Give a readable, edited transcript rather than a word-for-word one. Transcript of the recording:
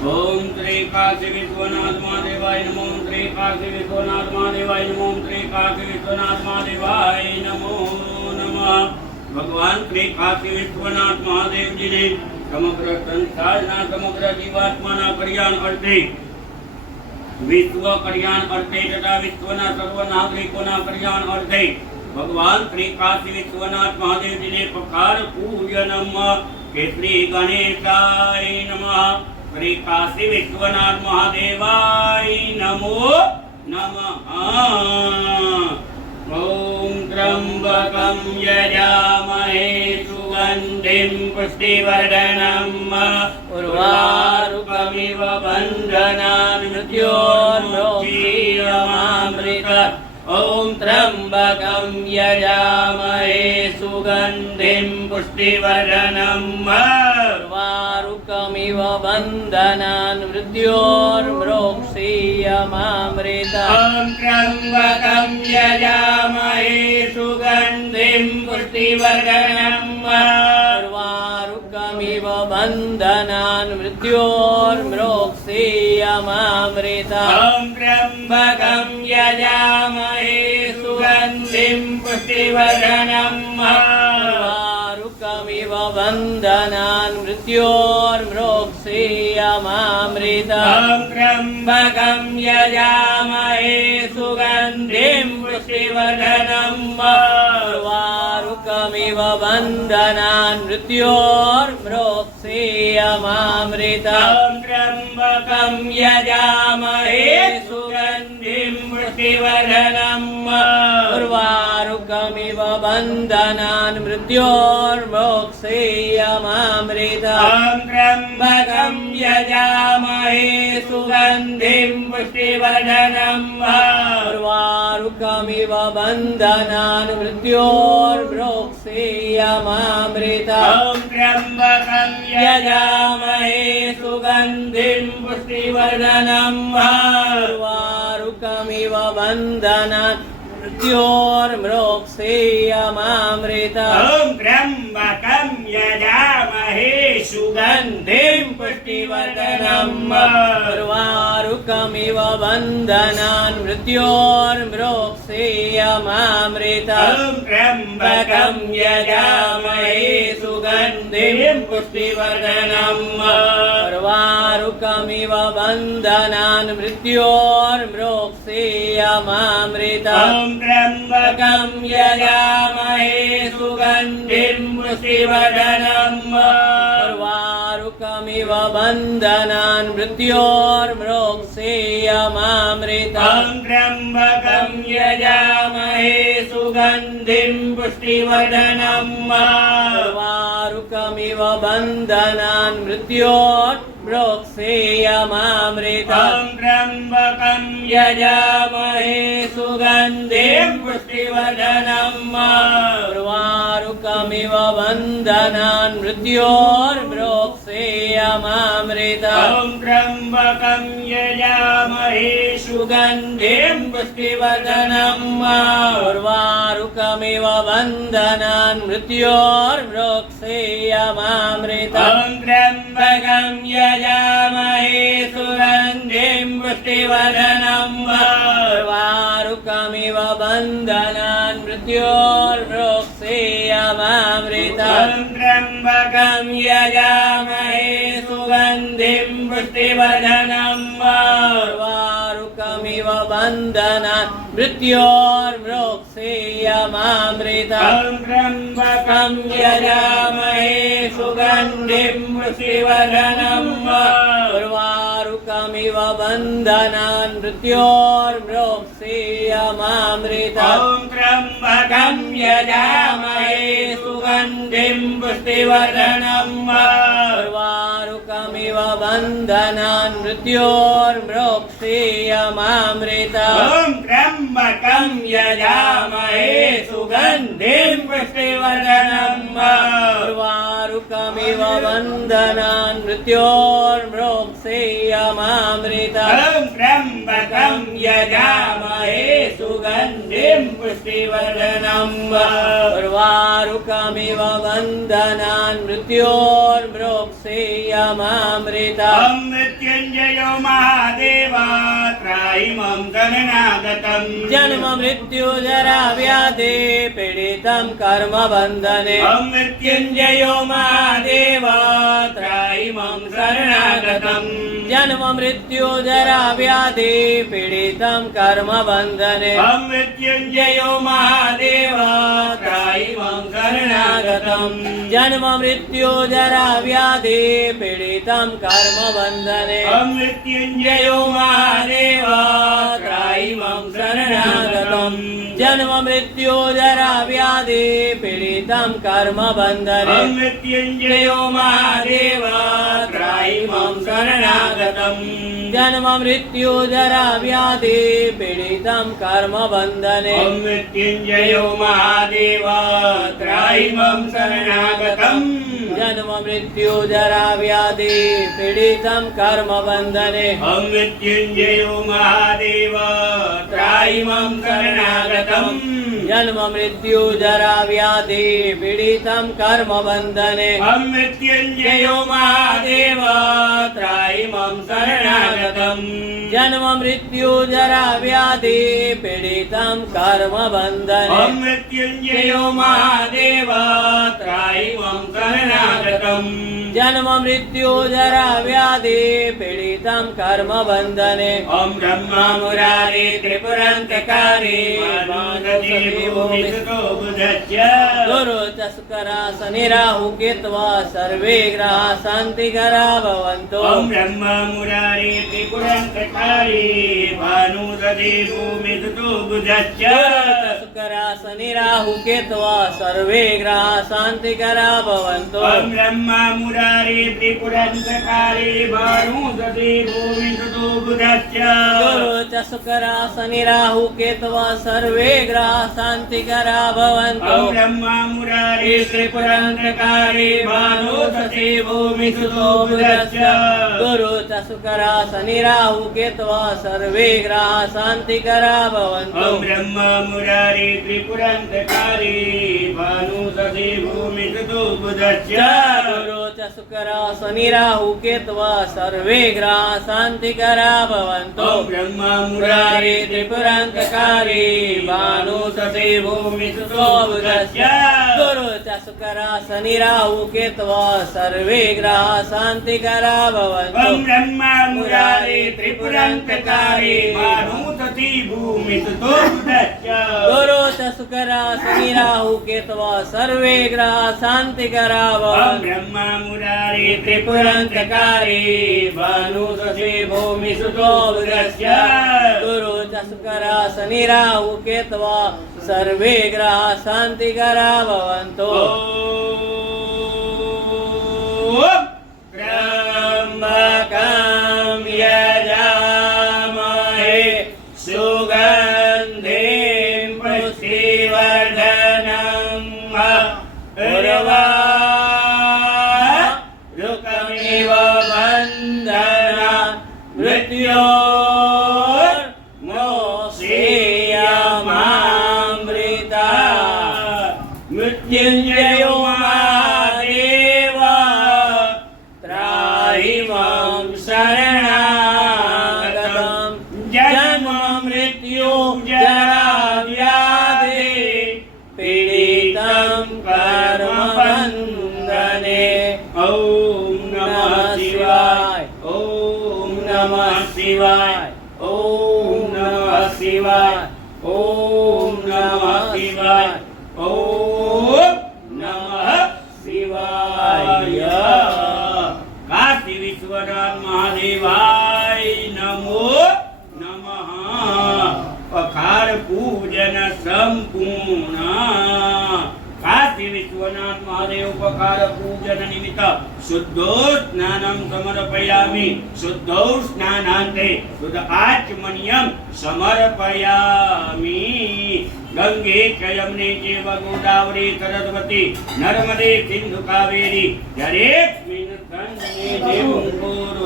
ओम श्री काशी विश्वनाथ महादेवाय नमो। ओम श्री काशी विश्वनाथ महादेवाय नमो। ओम श्री काशी विश्वनाथ महादेवाय नमो नमः। भगवान श्री काशी विश्वनाथ महादेव जी ने समग्र संसारना समग्र जीवात्माना कल्याण अर्थे विश्व कल्याण अर्थे तथा विश्वना सर्व नागरिकोना कल्याण अर्थे भगवान श्री काशी विश्वनाथ महादेव जी ने पखार पूजनम के श्री गणेशाय नमः। श्री काशी विश्वनाथ महादेवाय नमो नमः। ओम त्र्यंबकं यजामहे सुगंधिं पुष्टिवर्धनम् उर्वारुकमिव बन्धनान् मृत्योर्मुक्षीयमामृतात्। ओम त्र्यंबकं यजामहे सुगंधिं पुष्टिवर्धनम् उर्वारुकमिव बन्धनान् मृत्योर्मुक्षीयमामृतात्। ओम त्र्यंबकं यजामहे सुगंधिं पुष्टिवर्धनम् उर्वारुकमिव बन्धनान् मृत्योर्मुक्षीयमामृतात्। ओम त्र्यंबकं यजामहे सुगंधिं पुष्टिवर्धनम् उर्वारुकमिव बन्धनान् मृत्योर्मुक्षीयमामृतात्। ओम त्र्यंबकं यजामहे सुगंधिं पुष्टिवर्धनम् उर्वारुकमिव बन्धनान् मृत्योर्मुक्षीयमामृतात्। ओम त्र्यंबकं यजामहे सुगंधिं पुष्टिवर्धनम् उर्वारुकमिव बन्धनान् मृत्योर्मुक्षीयमामृतात्। ओम त्र्यंबकं यजामहे सुगंधिं पुष्टिवर्धनम् उर्वारुकमिव बन्धनान् मृत्योर्मुक्षीयमामृतात्। ओम त्र्यंबकं यजामहे सुगंधिं पुष्टिवर्धनम् उर्वारुकमिव बन्धनान् मृत्योर्मुक्षीयमामृतात्। ओम त्र्यंबकं यजामहे सुगंधिं पुष्टिवर्धनम् उर्वारुकमिव बन्धनान् मृत्योर्मुक्षीयमामृतात्। ओम त्र्यंबकं यजामहे सुगंधिं पुष्टिवर्धनम् उर्वारुकमिव बन्धनान् मृत्योर्मुक्षीयमामृतात्। ओम त्र्यंबकं यजामहे सुगंधिं पुष्टिवर्धनम् उर्वारुकमिव बन्धनान् मृत्योर्मुक्षीयमामृतात्। ओम त्र्यंबकं यजामहे सुगंधिं पुष्टिवर्धनम् उर्वारुकमिव बन्धनान् मृत्योर्मुक्षीयमामृतात्। ओम त्र्यंबकं यजामहे सुगंधिं पुष्टिवर्धनम् उर्वारुकमिव बन्धनान् मृत्योर्मुक्षीयमामृतात्। ओम त्र्यंबकं यजामहे सुगंधिं पुष्टिवर्धनम् उर्वारुकमिव बन्धनान् मृत्योर्मुक्षीयमामृतात्। ओम त्र्यंबकं यजामहे सुगंधिं पुष्टिवर्धनम् उर्वारुकमिव बन्धनान् मृत्योर्मुक्षीयमामृतात्। ओम त्र्यंबकं यजामहे सुगंधिं पुष्टिवर्धनम् उर्वारुकमिव बन्धनान् मृत्योर्मुक्षीयमामृतात्। ओम त्र्यंबकं यजामहे सुगंधिं पुष्टिवर्धनम् उर्वारुकमिव बन्धनान् मृत्योर्मुक्षीयमामृतात्। ओम त्र्यंबकं यजामहे सुगंधिं पुष्टिवर्धनम् उर्वारुकमिव बन्धनान् मृत्योर्मुक्षीयमामृतात्। ओम त्र्यंबकं यजामहे सुगंधिं पुष्टिवर्धनम् उर्वारुकमिव बन्धनान् मृत्योर्मुक्षीयमामृतात्। ओम त्र्यंबकं यजामहे सुगंधिं पुष्टिवर्धनम् पुष्टिवर्धनं उर्वारुकमिव बन्धनान् मृत्योर्मृक्षेयमामृतम् मृत्युञ्जयो महादेवा त्रायिमं शरणागतं जन्म मृत्यु जरा व्याधि पीडितं कर्म बन्धने मृत्युञ्जयो महादेवा त्रायिमं शरणागतं जन्म मृत्यु जरा व्याधि पीडितं कर्म बन्धने मृत्युञ्जयो महादेवा त्रायिमं शरणागतं जन्म मृत्यु जरा व्याधि पीडितं कर्म बन्धने मृत्युञ्जयो महादेवा त्रायिमं शरणागतं जन्म मृत्यु जरा व्याधि पीडितं कर्म बन्धने मृत्युञ्जयो महादेवा त्रायिमं शरणागतं जन्म मृत्यु जरा व्याधि पीडितं कर्म बन्धने मृत्युञ्जयो महादेवा त्रायिमं शरणागतं जन्म मृत्यु जरा व्याधि पीडितं कर्म बन्धने मृत्युञ्जयो महादेवा त्रायिमं शरणागतं जन्म मृत्यु जरा व्याधि पीडितं कर्म बन्धने मृत्युञ्जयो महादेवा त्रायिमं शरणागतं जन्म मृत्यु जरा व्याधि पीडितं कर्म बन्धने मृत्युञ्जयो महादेवा त्रायिमं शरणागतं जन्म मृत्यु जरा व्याधि पीडितं कर्म बन्धने ॐ ब्रह्मा मुरारी त्रिपुरन्तकारी गुरु चस्करा शनि राहु केत्वा सर्वे ग्रहा शान्तिकरा भवन्तु ॐ ब्रह्मा मुरारी त्रिपुरन्तकारी भानुदधि भूमिदुतो बुधश्च चस्करा शनि राहु केत्वा सर्वे ग्रहा शान्तिकरा भवन्तु ॐ ब्रह्मा मुरारी त्रिपुरन्तकारी भानुदधि भूमिदुतो बुधश्च गुरु चस्करा शनि राहु केत्वा सर्वे ग्रहा शान्तिकरा भवन्तु ॐ ब्रह्मा मुरारी त्रिपुरन्तकारी भानुदधि भूमिदुतो बुधश्च गुरु चस्करा शनि राहु केत्वा सर्वे ग्रहा शान्तिकरा भवन्तु ॐ ब्रह्मा मुरारी त्रिपुरन्तकारी भानुदधि भूमिदुतो बुधश्च गुरु चस्करा शनि राहु केत्वा सर्वे ग्रहा शान्तिकरा भवन्तु ॐ ब्रह्मा मुरारी त्रिपुरन्तकारी भानुदधि भूमिदुतो बुधश्च गुरु चस्करा शनि राहु केत्वा सर्वे ग्रहा शान्तिकरा भवन्तु ॐ ब्रह्मा मुरारी त्रिपुरन्तकारी भानुदधि भूमिदुतो बुधश्च गुरु चस्करा शनि राहु केत्वा सर्वे ग्रहा शान्तिकरा ॐ भवन्तु ब्रह्मा मुरारी त्रिपुरन्तकारी भानुदधि भूमिदुतो बुधश्च गुरु चस्करा शनि राहु केत्वा सर्वे ग्रहा शान्तिकरा भवन्तु त्र्यम्बकं यजामहे सुगन्धिं पुष्टिवर्धनं उर्वारुकमिव बन्धनान् मृत्योर्मोक्षेयमामृता मृत्युञ्जयो महादेवा त्रायिमं शरणागतं जन्म मृत्यु जरा व्याधि पीडितं कर्म बन्धने ॐ नमः शिवाय ॐ नमः शिवाय ॐ नमः शिवाय ॐ नमः शिवाय ॐ नमः शिवाय काशी विश्वनाथ महादेवाय नमो नमः पखार पूजन संपूर्ण काशी विश्वनाथ महादेव पखार पूजन निमित्त शुद्धो स्नानं समर्पयामि शुद्धौ स्नानान्ते शुद्ध आचमनीयं समर्पयामि गंगे च यमुने चैव गोदावरी सरस्वती नर्मदे सिन्धु कावेरी जलेऽस्मिन् सन्निधिं कुरु